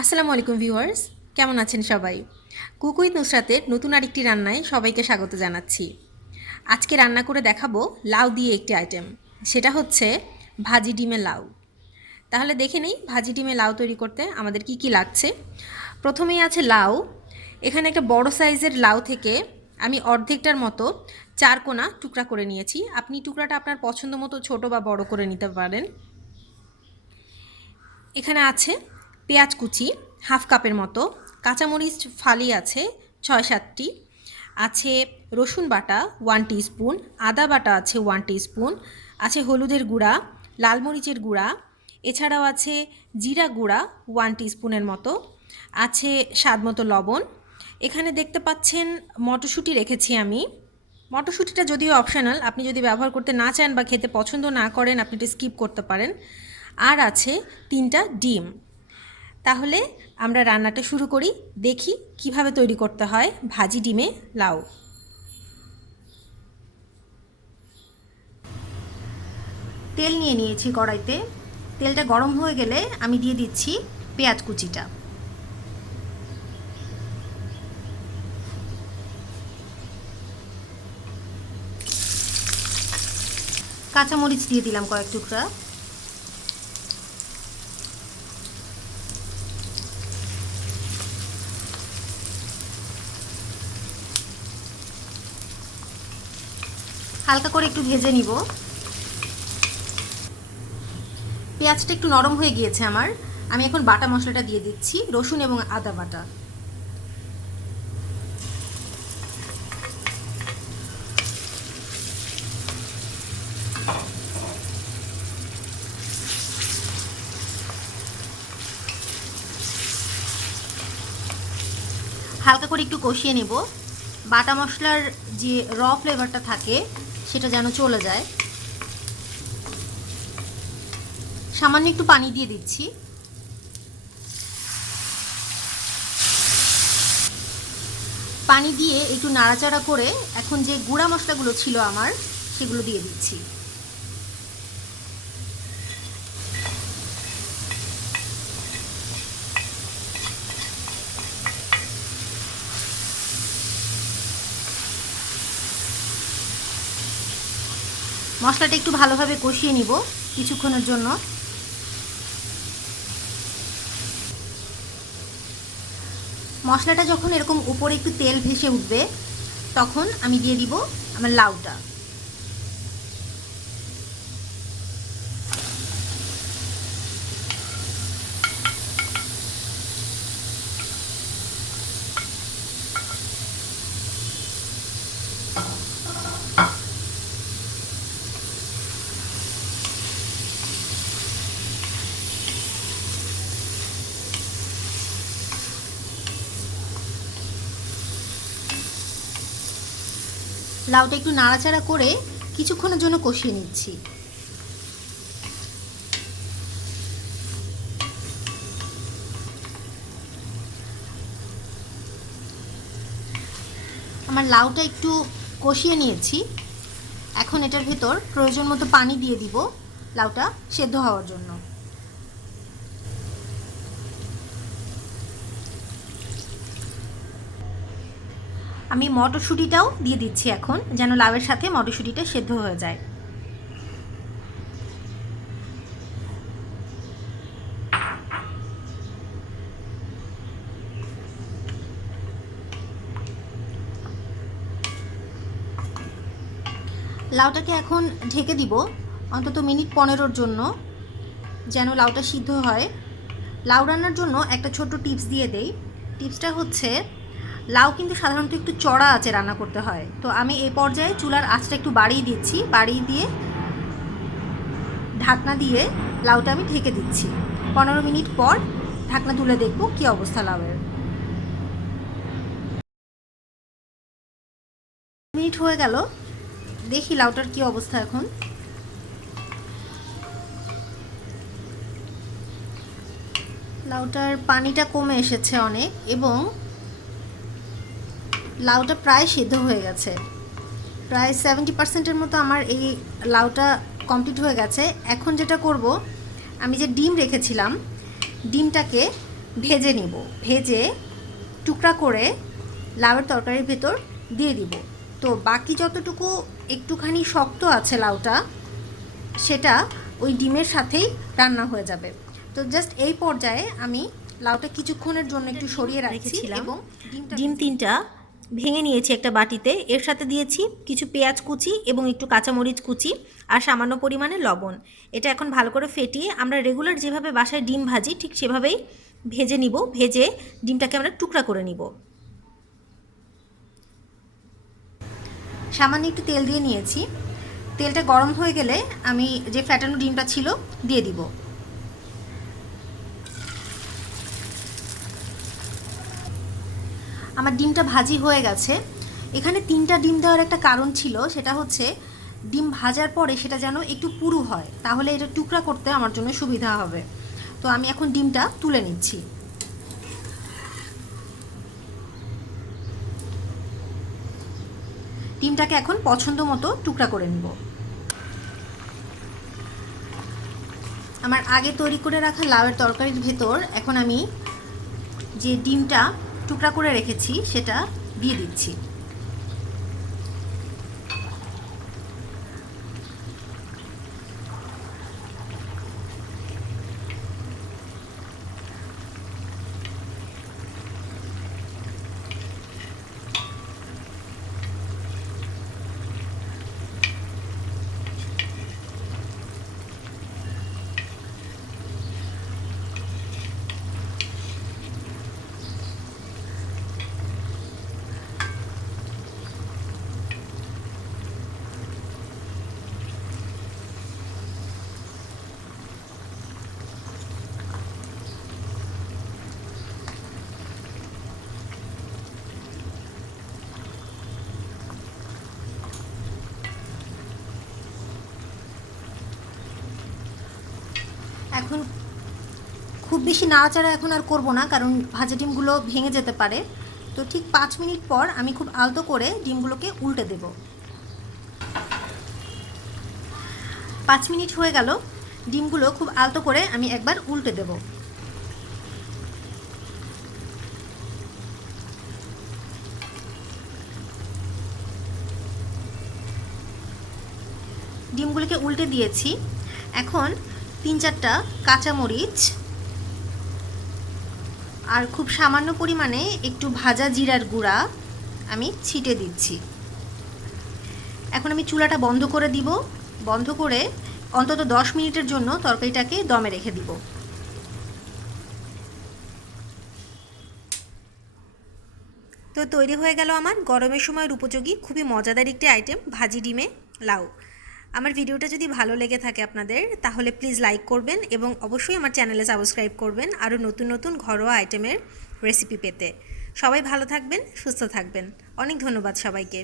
আসসালামু আলাইকুম ভিউয়ার্স, কেমন আছেন সবাই? কুক উইথ নুসরাতের নতুন আরেকটি রান্নায় সবাইকে স্বাগত জানাচ্ছি। আজকে রান্না করে দেখাবো লাউ দিয়ে একটি আইটেম, সেটা হচ্ছে ভাজি ডিমে লাউ। তাহলে দেখে নেই ভাজি ডিমে লাউ তৈরি করতে আমাদের কি কি লাগছে। প্রথমেই আছে লাউ। এখানে একটা বড় সাইজের লাউ থেকে আমি অর্ধেকটার মতো চার কোনা টুকরা করে নিয়েছি। আপনি টুকরাটা আপনার পছন্দ মতো ছোটো বা বড় করে নিতে পারেন। এখানে আছে পেঁয়াজ কুচি হাফ কাপের মতো, কাঁচামরিচ ফালি আছে ৬-৭টি, আছে রসুন বাটা 1 টিস্পুন, আদা বাটা আছে 1 টিস্পুন, আছে হলুদের গুঁড়া, লাল মরিচের গুঁড়া, এছাড়াও আছে জিরা গুঁড়া 1 টিস্পুনের মতো, আছে স্বাদমতো লবণ। এখানে দেখতে পাচ্ছেন মটরশুঁটি রেখেছি আমি। মটরশুঁটিটা যদিও অপশনাল, আপনি যদি ব্যবহার করতে না চান বা খেতে পছন্দ না করেন আপনি এটা স্কিপ করতে পারেন। আর আছে 3টা ডিম। তাহলে আমরা রান্নাটা শুরু করি, দেখি কিভাবে তৈরি করতে হয় ভাজি ডিমে লাউ। তেল নিয়ে নিয়েছি কড়াইতে। তেলটা গরম হয়ে গেলে আমি দিয়ে দিচ্ছি পেঁয়াজ কুচিটা। কাঁচামরিচ দিয়ে দিলাম কয়েক টুকরা। হালকা করে একটু ভেজে নিব। পেঁয়াজটা একটু নরম হয়ে গিয়েছে আমার। আমি এখন বাটা মশলাটা দিয়ে দিচ্ছি, রসুন এবং আদা বাটা। হালকা করে একটু কষিয়ে নেব। বাটা মশলার যে ফ্লেভারটা থাকে সেটা যেন চলে যায়। সামান্য একটু পানি দিয়ে দিচ্ছি। পানি দিয়ে একটু নাড়াচাড়া করে এখন যে গুঁড়া মশলাগুলো ছিল আমার সেগুলো দিয়ে দিচ্ছি। মশলাটা একটু ভালোভাবে কষিয়ে নিব কিছুক্ষণের জন্য। মশলাটা যখন এরকম উপরে একটু তেল ভেসে উঠবে তখন আমি দিয়ে দিব আমার লাউটা। লাউটা একটু নাড়াচাড়া করে কিছুক্ষণের জন্য কষিয়ে নিচ্ছি। আমার লাউটা একটু কষিয়ে নিয়েছি। এখন এটার ভেতর প্রয়োজন মতো পানি দিয়ে দিব লাউটা সেদ্ধ হওয়ার জন্য। আমি মটরশুঁটিটাও দিয়ে দিচ্ছি এখন, যেন লাউয়ের সাথে মটরশুঁটিটা সেদ্ধ হয়ে যায়। লাউটাকে এখন ঢেকে দিব অন্তত মিনিট 15-র জন্য, যেন লাউটা সিদ্ধ হয়। লাউ রান্নার জন্য একটা ছোট্ট টিপস দিয়ে দেই। টিপসটা হচ্ছে, লাউ কিন্তু সাধারণত একটু চড়া আঁচে রান্না করতে হয়। তো আমি এই পর্যায়ে চুলার আঁচটা একটু বাড়িয়ে দিচ্ছি, বাড়িয়ে দিয়ে ঢাকনা দিয়ে লাউটা আমি ঢেকে দিচ্ছি। 15 মিনিট পর ঢাকনা তুলে দেখব কী অবস্থা লাউয়ের। মিনিট হয়ে গেল, দেখি লাউটার কী অবস্থা এখন। লাউটার পানিটা কমে এসেছে অনেক এবং লাউটা প্রায় সিদ্ধ হয়ে গেছে। প্রায় 70%-এর মতো আমার এই লাউটা কমপ্লিট হয়ে গেছে। এখন যেটা করব, আমি যে ডিম রেখেছিলাম ডিমটাকে ভেজে নিব। ভেজে টুকরা করে লাউয়ের তরকারির ভেতর দিয়ে দিব। তো বাকি যতটুকু একটুখানি শক্ত আছে লাউটা, সেটা ওই ডিমের সাথেই রান্না হয়ে যাবে। তো জাস্ট এই পর্যায়ে আমি লাউটা কিছুক্ষণের জন্য একটু সরিয়ে রেখেছিলাম এবং ডিম 3টা ভেঙে নিয়েছি একটা বাটিতে। এর সাথে দিয়েছি কিছু পেঁয়াজ কুচি এবং একটু কাঁচামরিচ কুচি আর সামান্য পরিমাণে লবণ। এটা এখন ভালো করে ফেটিয়ে আমরা রেগুলার যেভাবে বাসায় ডিম ভাজি ঠিক সেভাবেই ভেজে নিব। ভেজে ডিমটাকে আমরা টুকরা করে নিব। সামান্য একটু তেল দিয়ে নিয়েছি। তেলটা গরম হয়ে গেলে আমি যে ফ্যাটানো ডিমটা ছিল দিয়ে দিব। আমার ডিমটা ভাজি হয়ে গেছে। এখানে 3টা ডিম দেওয়ার একটা কারণ ছিল, সেটা হচ্ছে ডিম ভাজার পরে সেটা যেন একটু পুরু হয়, তাহলে এটা টুকরা করতে আমার জন্য সুবিধা হবে। তো আমি এখন ডিমটা তুলে নিচ্ছি। ডিমটাকে এখন পছন্দ মতো টুকরা করে নিব। আমার আগে তৈরি করে রাখা লাউয়ের তরকারির ভেতর এখন আমি যে ডিমটা টুকরা করে রেখেছি সেটা দিয়ে দিচ্ছি। এখন খুব বেশি নাড়াচাড়া এখন আর করব না, কারণ ভাজা ডিমগুলো ভেঙে যেতে পারে। তো ঠিক 5 মিনিট পর আমি খুব আলতো করে ডিমগুলোকে উল্টে দেব। 5 মিনিট হয়ে গেল। ডিমগুলো খুব আলতো করে আমি একবার উল্টে দেব। ডিমগুলোকে উল্টে দিয়েছি। এখন 3-4টা কাঁচামরিচ আর খুব সামান্য পরিমাণে একটু ভাজা জিরার গুঁড়া আমি ছিটে দিচ্ছি। এখন আমি চুলাটা বন্ধ করে দিব। বন্ধ করে অন্তত 10 মিনিটের জন্য তরকারিটাকে দমে রেখে দিব। তো তৈরি হয়ে গেল আমার গরমের সময়ের উপযোগী খুবই মজাদার একটি আইটেম, ভাজি ডিমে লাউ। আমার ভিডিওটা যদি ভালো লেগে থাকে আপনাদের, তাহলে প্লিজ লাইক করবেন এবং অবশ্যই আমার চ্যানেলে সাবস্ক্রাইব করবেন আরও নতুন নতুন ঘরোয়া আইটেমের রেসিপি পেতে। সবাই ভালো থাকবেন, সুস্থ থাকবেন। অনেক ধন্যবাদ সবাইকে।